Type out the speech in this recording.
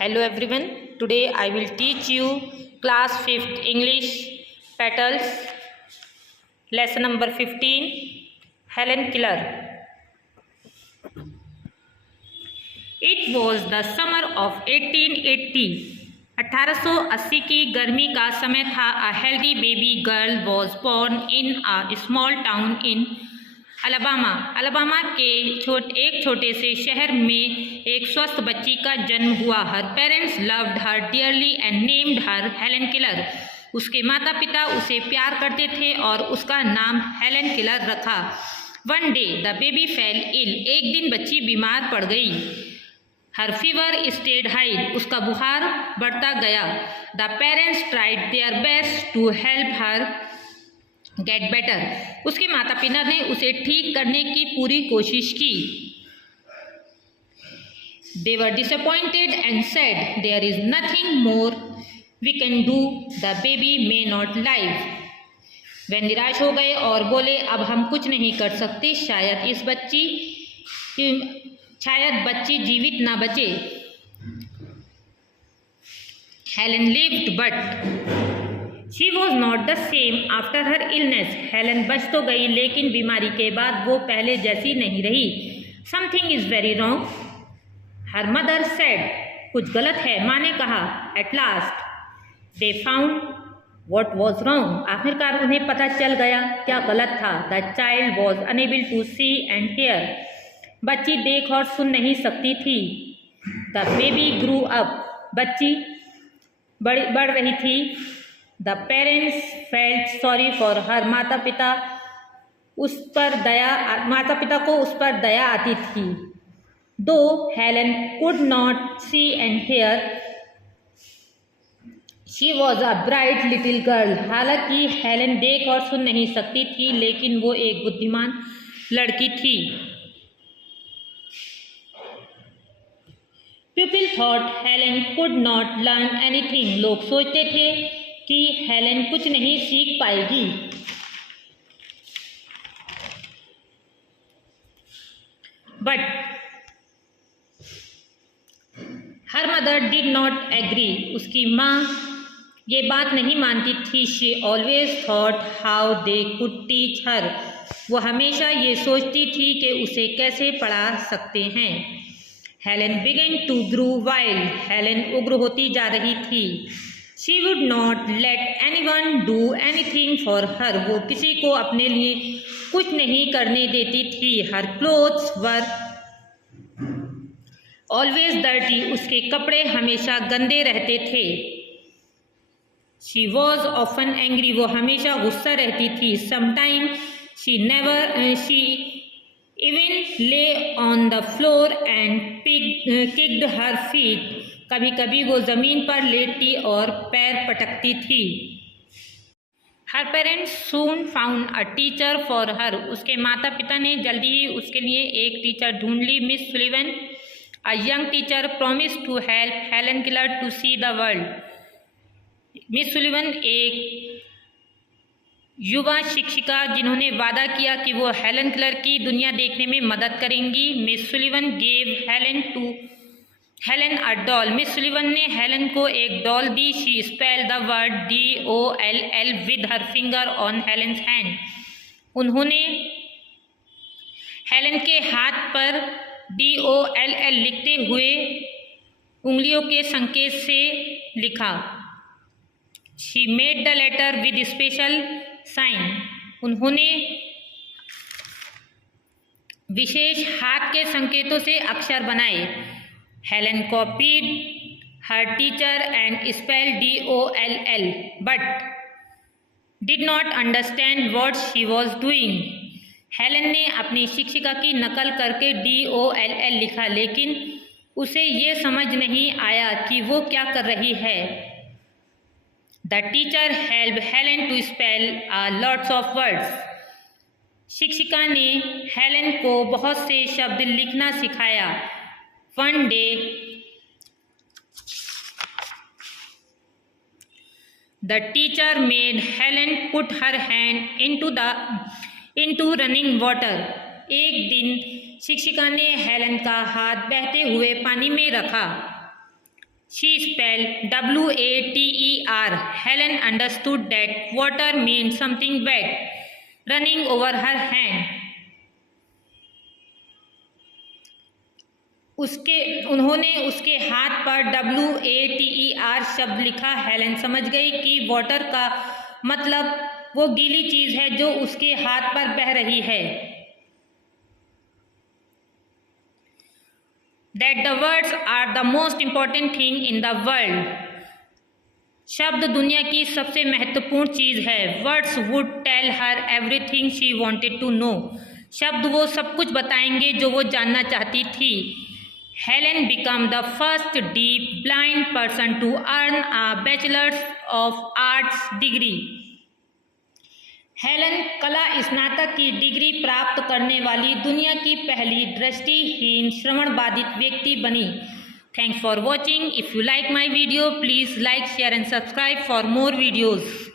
Hello everyone. Today I will teach you class 5th English petals lesson number 15 Helen Keller. It was the summer of 1880. 1880 की गर्मी का समय था. A healthy baby girl was born in a small town in Alabama के एक छोटे से शहर में एक स्वस्थ बच्ची का जन्म हुआ. Her parents loved her dearly and named her Helen Keller. उसके माता पिता उसे प्यार करते थे और उसका नाम हेलन किलर रखा. One day the baby fell ill. एक दिन बच्ची बीमार पड़ गई. Her fever stayed high. उसका बुखार बढ़ता गया. The parents tried their best to help her get better. उसके माता पिता ने उसे ठीक करने की पूरी कोशिश की. They were disappointed and said there is nothing more we can do, the baby may not live. वे निराश हो गए और बोले अब हम कुछ नहीं कर सकते, शायद बच्ची जीवित ना बचे. Helen lived but she was not the same after her illness. Helen बच तो गई लेकिन बीमारी के बाद वो पहले जैसी नहीं रही. Something is very wrong her mother said. कुछ गलत है, माँ ने कहा. At last they found what was wrong. आखिरकार उन्हें पता चल गया क्या गलत था. The child was unable to see and hear. बच्ची देख और सुन नहीं सकती थी. The baby grew up. बच्ची बढ़ रही थी. The parents felt sorry for her. माता पिता को उस पर दया आती थी. दो Helen could not see and hear she was a bright little girl. हालांकि हेलन देख और सुन नहीं सकती थी लेकिन वो एक बुद्धिमान लड़की थी. People thought Helen could not learn anything. लोग सोचते थे कि हेलन कुछ नहीं सीख पाएगी. But her mother did not agree. उसकी माँ ये बात नहीं मानती थी. She always thought how they could teach her. वो हमेशा ये सोचती थी कि उसे कैसे पढ़ा सकते हैं. Helen began to grow wild. Helen उग्र होती जा रही थी. She would not let anyone do anything for her. वो किसी को अपने लिए कुछ नहीं करने देती थी. Her clothes were always dirty. उसके कपड़े हमेशा गंदे रहते थे. She was often angry. वो हमेशा गुस्सा रहती थी. Sometimes she even lay on the floor and kicked her feet. कभी कभी वो ज़मीन पर लेटती और पैर पटकती थी. Her parents soon found a teacher for her. उसके माता पिता ने जल्दी ही उसके लिए एक टीचर ढूंढ ली. Miss Sullivan a young teacher promise to help Helen Keller to see the world. Miss Sullivan एक युवा शिक्षिका जिन्होंने वादा किया कि वो हेलन किलर की दुनिया देखने में मदद करेंगी. Miss Sullivan gave Helen a doll. Miss Sullivan ने हेलन को एक डॉल दी. She spell the word DOLL with her finger on Helen's hand. उन्होंने हेलन के हाथ पर DOLL लिखते हुए उंगलियों के संकेत से लिखा. She made the letter with special sign. उन्होंने विशेष हाथ के संकेतों से अक्षर बनाए. Helen copied her teacher and spelled DOLL but did not understand what she was doing. Helen ने अपनी शिक्षिका की नकल करके DOLL लिखा लेकिन उसे ये समझ नहीं आया कि वो क्या कर रही है. The teacher helped Helen to spell lots of words. शिक्षिका ने हेलन को बहुत से शब्द लिखना सिखाया. One day, the teacher made Helen put her hand into running water. एक दिन शिक्षिका ने हेलन का हाथ बहते हुए पानी में रखा. She spelled water. Helen understood that water meant something wet, running over her hand. उन्होंने उसके हाथ पर water शब्द लिखा। हेलन समझ गई कि वाटर का मतलब वो गीली चीज है जो उसके हाथ पर बह रही है। That the words are the most important thing in the world. शब्द दुनिया की सबसे महत्वपूर्ण चीज है। Words would tell her everything she wanted to know. शब्द वो सब कुछ बताएंगे जो वो जानना चाहती थी। Helen became the first deaf blind person to earn a Bachelor's of Arts degree. Helen कला स्नातक की डिग्री प्राप्त करने वाली दुनिया की पहली दृष्टिहीन श्रवण बाधित व्यक्ति बनी। Thanks for watching. If you like my video please like share and subscribe for more videos.